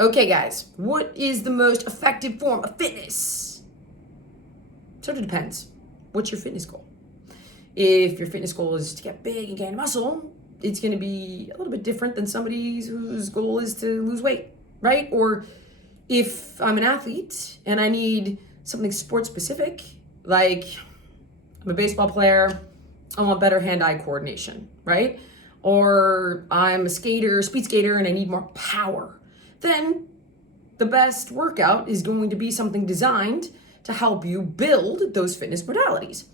Okay, guys, what is the most effective form of fitness? So it depends. What's your fitness goal? If your fitness goal is to get big and gain muscle, it's going to be a little bit different than somebody whose goal is to lose weight, right? Or if I'm an athlete and I need something sport specific, like I'm a baseball player, I want better hand-eye coordination, right? Or I'm a skater, speed skater, and I need more power. Then the best workout is going to be something designed to help you build those fitness modalities.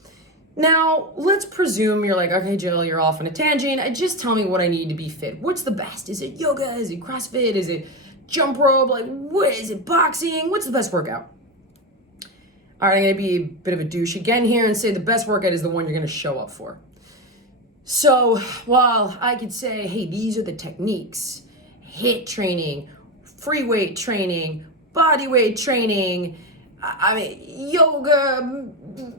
Now, let's presume you're like, okay, Jill, you're off on a tangent. Just tell me what I need to be fit. What's the best? Is it yoga? Is it CrossFit? Is it jump rope? Like, what is it? Boxing? What's the best workout? All right, I'm going to be a bit of a douche again here and say the best workout is the one you're going to show up for. So while I could say, hey, these are the techniques, HIIT training, free weight training, body weight training, I mean, yoga,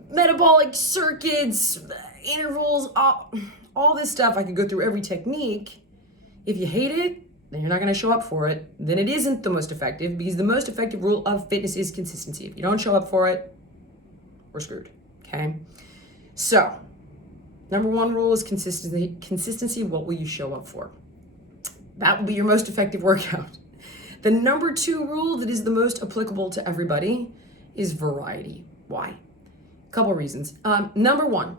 metabolic circuits, intervals, all this stuff, I could go through every technique. If you hate it, then you're not going to show up for it. Then it isn't the most effective, because the most effective rule of fitness is consistency. If you don't show up for it, we're screwed, okay? So, number one rule is consistency. Consistency, what will you show up for? That will be your most effective workout. The number two rule that is the most applicable to everybody is variety. Why? A couple reasons. Number one,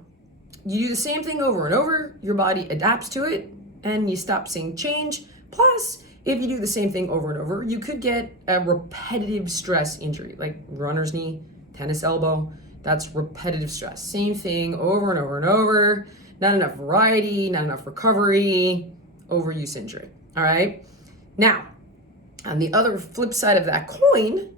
you do the same thing over and over, your body adapts to it, and you stop seeing change. Plus, if you do the same thing over and over, you could get a repetitive stress injury, like runner's knee, tennis elbow. That's repetitive stress. Same thing over and over and over. Not enough variety, not enough recovery, overuse injury. All right? Now, on the other flip side of that coin,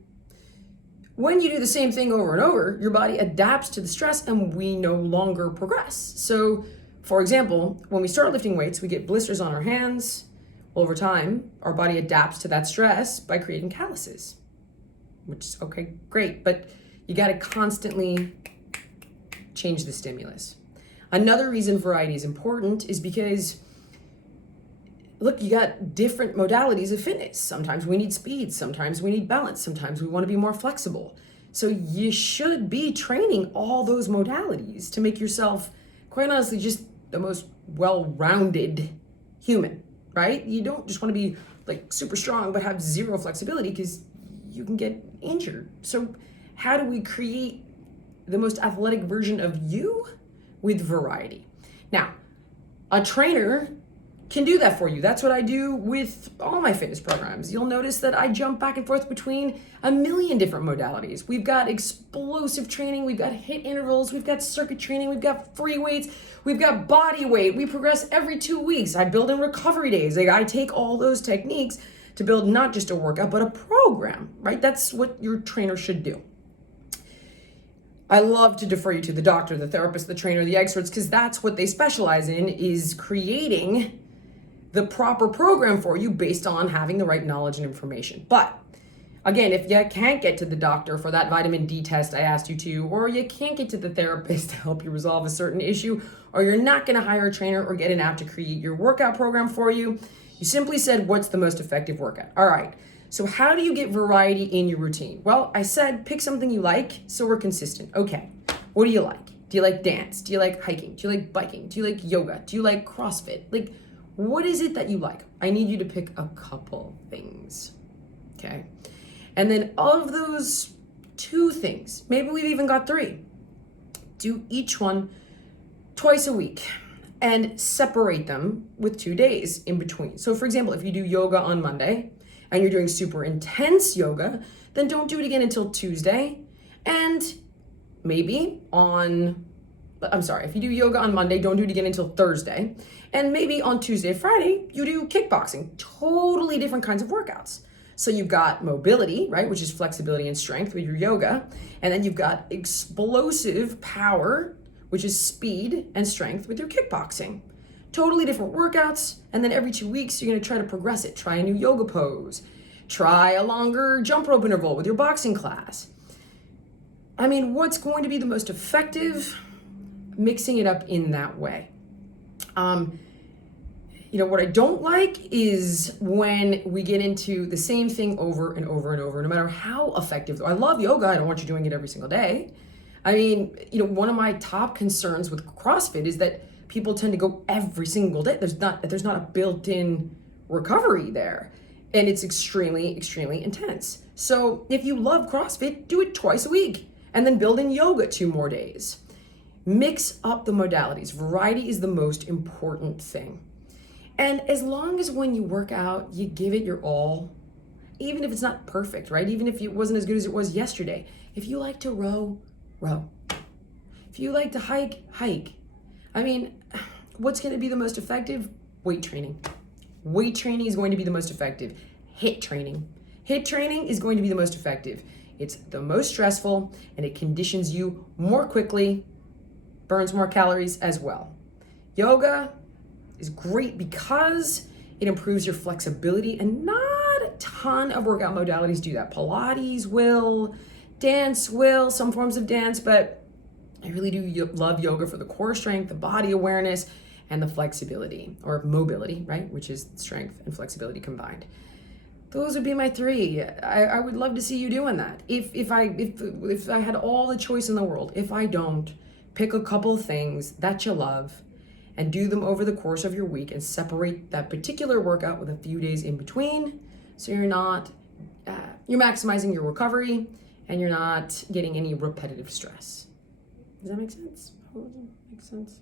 when you do the same thing over and over, your body adapts to the stress and we no longer progress. So, for example, when we start lifting weights, we get blisters on our hands. Over time, our body adapts to that stress by creating calluses, which is okay, great, but you got to constantly change the stimulus. Another reason variety is important is because, look, you got different modalities of fitness. Sometimes we need speed, sometimes we need balance, sometimes we want to be more flexible. So you should be training all those modalities to make yourself, quite honestly, just the most well-rounded human, right? You don't just want to be like super strong but have zero flexibility, because you can get injured. So how do we create the most athletic version of you? With variety. Now, a trainer can do that for you. That's what I do with all my fitness programs. You'll notice that I jump back and forth between a million different modalities. We've got explosive training, we've got HIIT intervals, we've got circuit training, we've got free weights, we've got body weight. We progress every 2 weeks. I build in recovery days. Like, I take all those techniques to build not just a workout, but a program, right? That's what your trainer should do. I love to defer you to the doctor, the therapist, the trainer, the experts, because that's what they specialize in, is creating the proper program for you based on having the right knowledge and information. But again, if you can't get to the doctor for that vitamin D test I asked you to, or you can't get to the therapist to help you resolve a certain issue, or you're not going to hire a trainer or get an app to create your workout program for you, you simply said, what's the most effective workout? All right. So how do you get variety in your routine? Well, I said pick something you like so we're consistent. Okay, what do you like? Do you like dance? Do you like hiking? Do you like biking? Do you like yoga? Do you like CrossFit? Like, what is it that you like? I need you to pick a couple things, okay? And then of those 2 things, maybe we've even got 3, do each one twice a week and separate them with 2 days in between. So for example, if you do yoga on Monday, and you're doing super intense yoga, then don't do it again until Tuesday. And maybe if you do yoga on Monday, don't do it again until Thursday. And maybe on Tuesday, Friday, you do kickboxing. Totally different kinds of workouts. So you've got mobility, right, which is flexibility and strength with your yoga. And then you've got explosive power, which is speed and strength with your kickboxing. Totally different workouts, and then every 2 weeks, you're gonna try to progress it. Try a new yoga pose. Try a longer jump rope interval with your boxing class. I mean, what's going to be the most effective? Mixing it up in that way. What I don't like is when we get into the same thing over and over and over, no matter how effective. I love yoga. I don't want you doing it every single day. I mean, one of my top concerns with CrossFit is that people tend to go every single day. There's not a built-in recovery there. And it's extremely, extremely intense. So if you love CrossFit, do it twice a week and then build in yoga 2 more days. Mix up the modalities. Variety is the most important thing. And as long as when you work out, you give it your all, even if it's not perfect, right? Even if it wasn't as good as it was yesterday. If you like to row, row. If you like to hike, hike. I mean, what's going to be the most effective? Weight training. Weight training is going to be the most effective. HIIT training. HIIT training is going to be the most effective. It's the most stressful and it conditions you more quickly, burns more calories as well. Yoga is great because it improves your flexibility, and not a ton of workout modalities do that. Pilates will, dance will, some forms of dance, but I really do love yoga for the core strength, the body awareness, and the flexibility, or mobility, right? Which is strength and flexibility combined. Those would be my 3. I would love to see you doing that. If I had all the choice in the world, if I don't, pick a couple things that you love and do them over the course of your week and separate that particular workout with a few days in between, so you're maximizing your recovery and you're not getting any repetitive stress. Does that make sense? Makes sense.